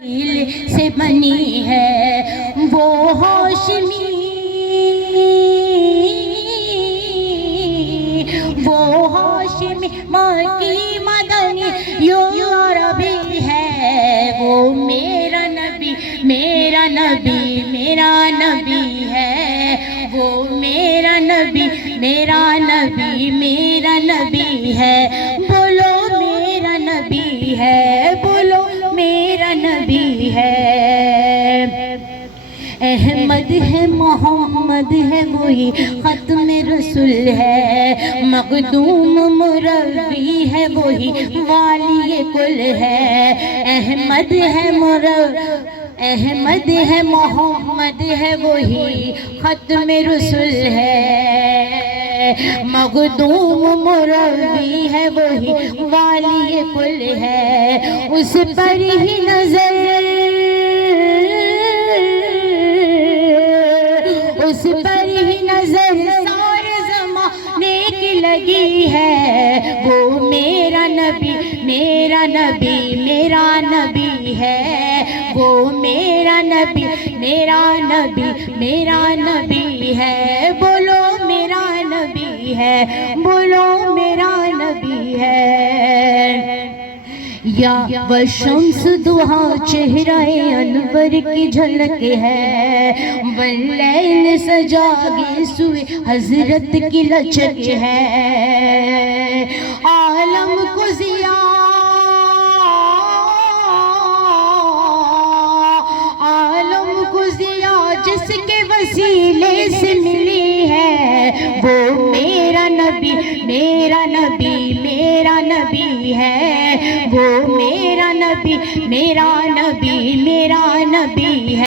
دل سے بنی ہے وہ ہاشمی، وہ ہاشمی مکی مدنی یو عربی ہے، وہ میرا نبی میرا نبی میرا نبی ہے، وہ میرا نبی میرا نبی میرا نبی ہے، بولو میرا نبی ہے، بولو میرا نبی ہے۔ احمد ہے محمد ہے وہی ختم رسول ہے، مخدوم مربی ہے وہی والی کل ہے، احمد ہے احمد ہے محمد ہے وہی ختم رسول ہے، مخدوم مربی ہے وہی والی کل ہے، اس پر ہی نظر اس پر ہی نظر سارے زمانے کی لگی ہے، وہ میرا نبی میرا نبی میرا نبی ہے، وہ میرا نبی میرا نبی میرا نبی ہے، بولو میرا نبی ہے، بولو میرا نبی ہے۔ یا والشمس دہا چہرہ انور کی جھلک ہے، واللیل سجا گیسوئے حضرت کی لچک ہے، عالم کو ضیاء عالم کو ضیاء جس کے وسیلے سے ملی ہے، وہ میرا نبی میرا نبی میرا نبی ہے، وہ میرا نبی میرا نبی میرا نبی ہے۔